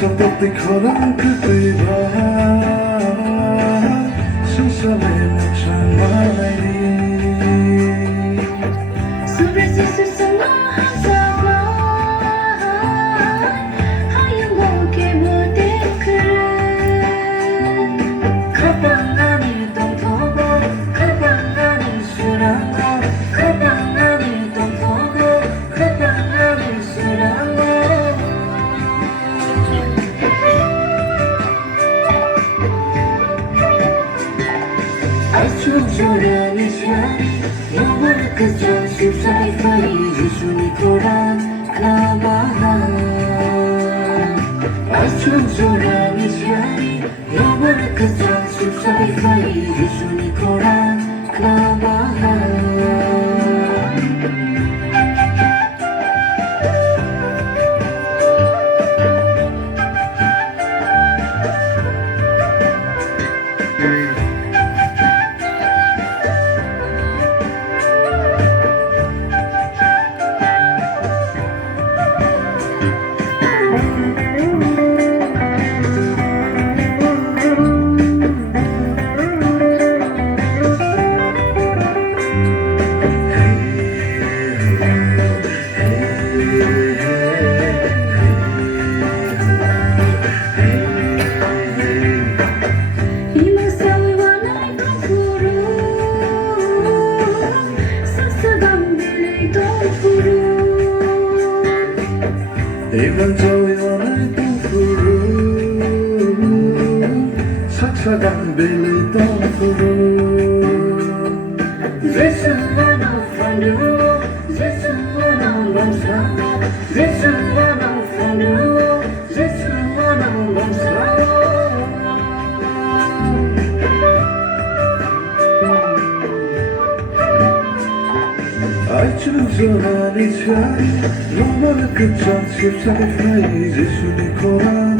Somebody calling to be back. Since I met my lady. Even though you wanna go through, such a damn Billy don't through. This is one of you, this is one of myself, this is one of you, this is one of myself. I choose your honey child. No matter the chance you sacrifice, it's unicorn.